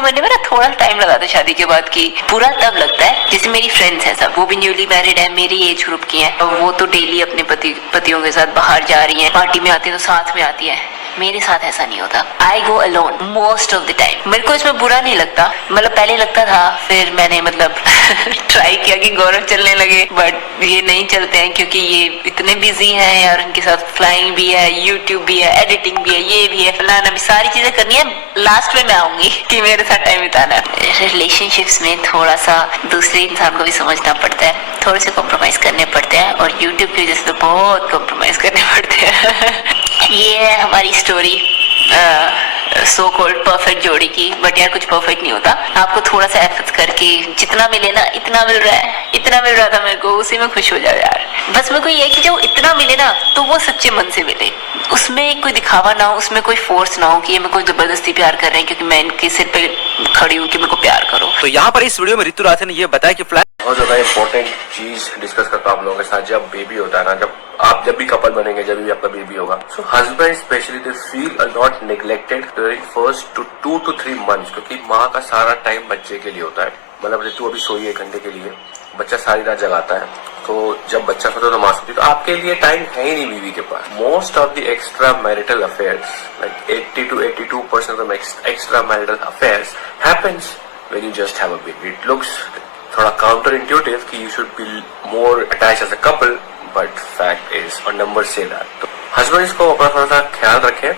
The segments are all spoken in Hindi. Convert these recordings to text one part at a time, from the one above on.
समझने में ना थोड़ा टाइम लगा था शादी के बाद की। बुरा तब लगता है जैसे मेरी फ्रेंड्स है सब, वो भी न्यूली मैरिड है, मेरी एज ग्रुप की है, और वो तो डेली अपने पतियों के साथ बाहर जा रही है, पार्टी में आती है तो साथ में आती है। मेरे साथ ऐसा नहीं होता। I go alone most of the time. मेरे को इसमें बुरा नहीं लगता, मतलब पहले लगता था, फिर मैंने मतलब ट्राई किया कि गौरव चलने लगे, बट ये नहीं चलते हैं क्योंकि ये इतने बिजी हैं यार, उनके साथ फ्लाइंग भी है, यूट्यूब भी है, एडिटिंग भी है, ये भी है, फलाना भी, सारी चीजें करनी है। लास्ट में मैं आऊंगी कि मेरे साथ टाइम बिताना है। रिलेशनशिप्स में थोड़ा सा दूसरे इंसान को भी समझना पड़ता है, थोड़े से कॉम्प्रोमाइज करने पड़ते हैं, और यूट्यूब की वजह से तो बहुत कॉम्प्रोमाइज करने पड़ते हैं। ये है हमारी स्टोरी सो कॉल्ड परफेक्ट जोड़ी की, बट यार कुछ परफेक्ट नहीं होता। आपको थोड़ा सा एफर्ट करके जितना मिले ना, इतना मिल रहा है, इतना मिल रहा था मेरे को, उसी में खुश हो जाओ यार। बस मेरे को ये है कि जब इतना मिले ना तो वो सच्चे मन से मिले, उसमें कोई दिखावा ना हो, उसमें कोई फोर्स ना हो कि ये मेरे को जबरदस्ती प्यार कर रहे हैं क्योंकि मैं इनके सिर पे खड़ी हूँ कि मेरे को प्यार करो। तो यहाँ पर इस वीडियो में ऋतु राठौर ने ये बताया कि बहुत ज्यादा इंपॉर्टेंट चीज डिस्कस करता हूँ आप लोगों के साथ। जब बेबी होता है ना, जब भी कपल बनेंगे, जब भी आपका बेबी होगा, सो husband specially they feel a lot neglected during first 2 to 3 months, क्योंकि माँ का सारा टाइम बच्चे के लिए होता है। मतलब ऋतु अभी सोई 1 घंटे के लिए, बच्चा सारी रात जगाता है, तो जब बच्चा सोता है तो माँ सोती है, तो आपके लिए टाइम है ही नहीं बीवी के पास। Most of the extra marital affairs, like 80 to 82% of extra marital affairs happens when you just have a baby. It looks थोड़ा काउंटर इंट्यूटिव कि you should be more attach as a couple, but fact is और नंबर से दैट। तो हस्बैंड्स को अपना थोड़ा सा ख्याल रखें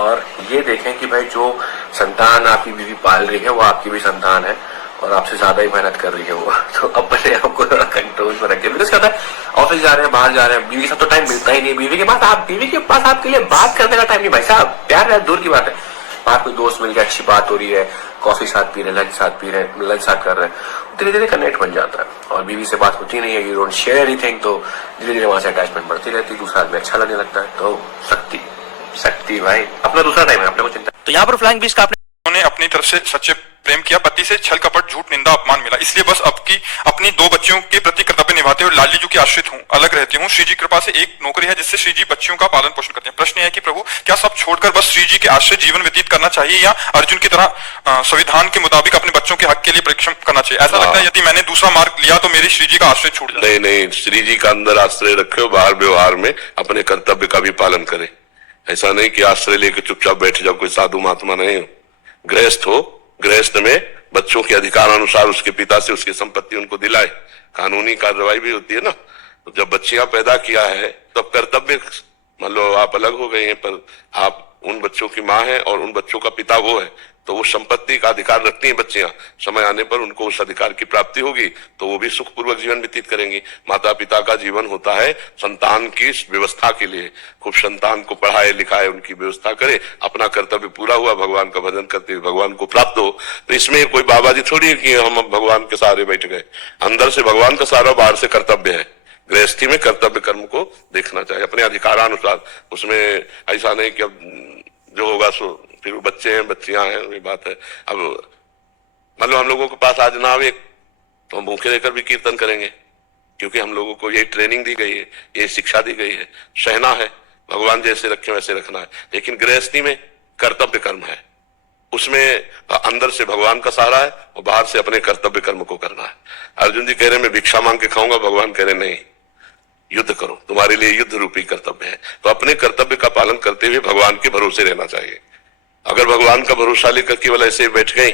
और ये देखें कि भाई जो संतान आपकी बीवी पाल रही है वो आपकी भी संतान है और आपसे ज्यादा ही मेहनत कर रही है वो, तो अपने आपको थोड़ा कंट्रोल में रखें। बिकॉज क्या होता है, ऑफिस जा रहे हैं, बाहर जा रहे हैं, बीवी के साथ तो टाइम मिलता ही नहीं। बीवी के पास आपके लिए बात करने का टाइम नहीं भाई साहब, प्यार दूर की बात है। बाहर कोई दोस्त मिल गया, अच्छी बात हो रही है, कॉफी साथ पी रहे, लंच साथ पी रहे, लंच साथ कर रहे हैं, धीरे धीरे कनेक्ट बन जाता है। और बीवी से बात होती नहीं है, यू डोंट शेयर एनीथिंग, तो धीरे धीरे वहां से अटैचमेंट बढ़ती रहती है, दूसरा आदमी अच्छा लगने लगता है। तो शक्ति भाई अपना दूसरा टाइम है, अपने को चिंता। तो यहाँ पर फ्लाइंग बीच का उन्होंने अपनी तरफ से सच्चे प्रेम किया, पति से छल कपट झूठ निंदा अपमान मिला, इसलिए बस अपनी 2 बच्चियों के प्रति कर्तव्य निभाते हुए लाली जी की आश्रित हूँ, अलग रहती हूँ। श्री जी कृपा से एक नौकरी है जिससे श्री जी बच्चियों का पालन पोषण करते हैं। प्रश्न है कि प्रभु क्या सब छोड़कर बस श्री जी के आश्रित जीवन व्यतीत करना चाहिए या अर्जुन की तरह संविधान के मुताबिक अपने बच्चों के हक के लिए परिश्रम करना चाहिए? ऐसा लगता है यदि मैंने दूसरा मार्ग लिया तो मेरी श्री जी का आश्रय छूट जाए। नहीं, श्री जी का अंदर आश्रय रखे, बाहर व्यवहार में अपने कर्तव्य का भी पालन करे। ऐसा नहीं कि आश्रय लेकर चुपचाप बैठ जाओ, कोई साधु महात्मा नहीं हो। गृहस्थ हो, गृहस्थ में बच्चों के अधिकार अनुसार उसके पिता से उसकी संपत्ति उनको दिलाए, कानूनी कार्रवाई भी होती है ना। तो जब बच्चियां पैदा किया है तब कर्तव्य, मान लो आप अलग हो गए हैं पर आप उन बच्चों की माँ है और उन बच्चों का पिता वो है, तो वो संपत्ति का अधिकार रखती हैं बच्चियां। समय आने पर उनको उस अधिकार की प्राप्ति होगी तो वो भी सुखपूर्वक जीवन व्यतीत करेंगी। माता पिता का जीवन होता है संतान की व्यवस्था के लिए, खूब संतान को पढ़ाए लिखाए, उनकी व्यवस्था करे, अपना कर्तव्य पूरा हुआ, भगवान का भजन करते हुए भगवान को प्राप्त हो। तो इसमें कोई बाबा जी थोड़ी है कि हम भगवान के सहारे बैठ गए। अंदर से भगवान का सहारा, बाहर से कर्तव्य है। गृहस्थी में कर्तव्य कर्म को देखना चाहिए अपने अधिकारानुसार। उसमें ऐसा नहीं कि अब जो होगा सो फिर वो बच्चे हैं बच्चियां हैं, वही बात है। अब मान लो हम लोगों के पास आज ना आवे तो हम भूखे रहकर भी कीर्तन करेंगे, क्योंकि हम लोगों को ये ट्रेनिंग दी गई है, ये शिक्षा दी गई है, सहना है, भगवान जैसे रखे वैसे रखना है। लेकिन गृहस्थी में कर्तव्य कर्म है, उसमें अंदर से भगवान का सहारा है और बाहर से अपने कर्तव्य कर्म को करना है। अर्जुन जी कह रहे मैं भिक्षा मांग के खाऊंगा, भगवान कह रहे नहीं, युद्ध करो, तुम्हारे लिए युद्ध रूपी कर्तव्य है। तो अपने कर्तव्य का पालन करते हुए भगवान के भरोसे रहना चाहिए। अगर भगवान का भरोसा लेकर केवल ऐसे बैठ गए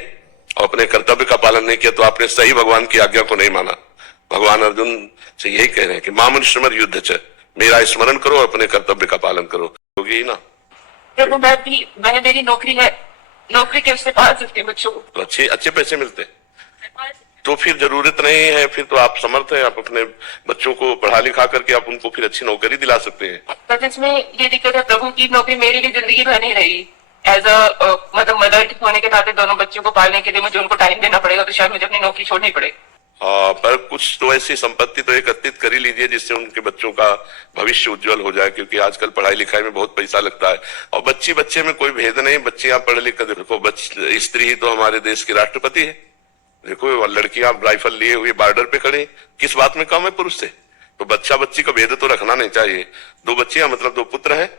और अपने कर्तव्य का पालन नहीं किया तो आपने सही भगवान की आज्ञा को नहीं माना। भगवान अर्जुन से यही कह रहे हैं कि मामन स्मर युद्ध च, मेरा स्मरण करो और अपने कर्तव्य का पालन करो, होगी ना। प्रभु मैंने मेरी नौकरी है, नौकरी के उससे पाल सकते बच्चों को, तो अच्छे पैसे मिलते, तो फिर जरूरत नहीं है, फिर तो आप समर्थ हैं, आप अपने बच्चों को पढ़ा लिखा करके आप उनको फिर अच्छी नौकरी दिला सकते हैं। तो इसमें ये दिक्कत है प्रभु की नौकरी मेरी लिए जिंदगी भर नहीं रही। एज अ मतलब मदर होने के नाते दोनों बच्चों को पालने के लिए मुझे उनको टाइम देना पड़ेगा, तो शायद मुझे अपनी नौकरी छोड़नी पड़े। पर कुछ तो ऐसी संपत्ति तो एकत्रित कर ही लीजिए जिससे उनके बच्चों का भविष्य उज्जवल हो जाए, क्योंकि आजकल पढ़ाई लिखाई में बहुत पैसा लगता है। और बच्चे में कोई भेद नहीं, बच्चियां पढ़ लिख कर देखो, स्त्री ही तो हमारे देश की राष्ट्रपति है। देखो लड़कियां राइफल लिए हुए बॉर्डर पे खड़े, किस बात में कम है पुरुष से? तो बच्चा बच्ची का भेद तो रखना नहीं चाहिए। 2 बच्चियां मतलब 2 पुत्र हैं,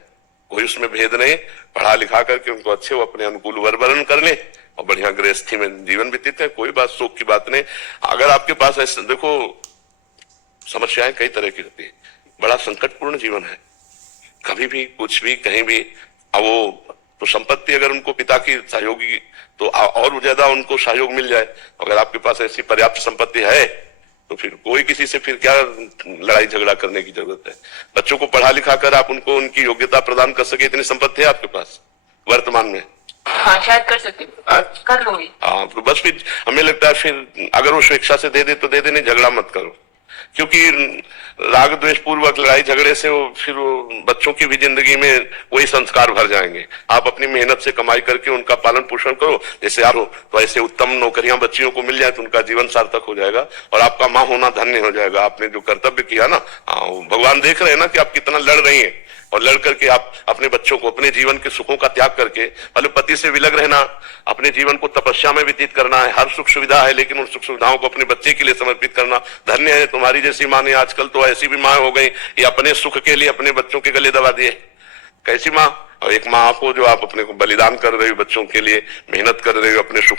कोई उसमें भेद नहीं, पढ़ा लिखा करके उनको अच्छे वो अपने अनुकूल वर वर्ण कर ले और बढ़िया गृहस्थी में जीवन व्यतीत है, कोई बात शोक की बात नहीं। अगर आपके पास ऐसे देखो समस्याएं कई तरह की होती है, बड़ा संकटपूर्ण जीवन है, कभी भी कुछ भी कहीं भी। अब वो तो संपत्ति अगर उनको पिता की सहयोगी तो और ज्यादा उनको सहयोग मिल जाए, अगर आपके पास ऐसी पर्याप्त संपत्ति है तो फिर कोई किसी से फिर क्या लड़ाई झगड़ा करने की जरूरत है। बच्चों को पढ़ा लिखा कर आप उनको उनकी योग्यता प्रदान कर सके, इतनी संपत्ति है आपके पास वर्तमान में। हाँ शायद कर सकती हूँ, कर लूंगी। हाँ तो बस फिर हमें लगता है फिर अगर वो स्वेच्छा से दे दे तो दे दे, नहीं झगड़ा मत करो, क्योंकि राग द्वेष पूर्वक लड़ाई झगड़े से वो फिर वो बच्चों की भी जिंदगी में वही संस्कार भर जाएंगे। आप अपनी मेहनत से कमाई करके उनका पालन पोषण करो, जैसे यार हो तो ऐसे उत्तम नौकरियां बच्चियों को मिल जाए तो उनका जीवन सार्थक हो जाएगा और आपका माँ होना धन्य हो जाएगा। आपने जो कर्तव्य किया ना, भगवान देख रहे हैं ना कि आप कितना लड़ रही हैं, और लड़ करके आप अपने बच्चों को अपने जीवन के सुखों का त्याग करके, भले पति से विलग रहना, अपने जीवन को तपस्या में व्यतीत करना है, हर सुख सुविधा है लेकिन उन सुख सुविधाओं को अपने बच्चे के लिए समर्पित करना धन्य है। तुम्हारी जैसी माँ ने, आजकल तो ऐसी भी माँ हो गई ये अपने सुख के लिए अपने बच्चों के गले दबा दिए, कैसी माँ। और एक माँ को जो आप अपने को बलिदान कर रहे हो, बच्चों के लिए मेहनत कर रहे हो, अपने सुख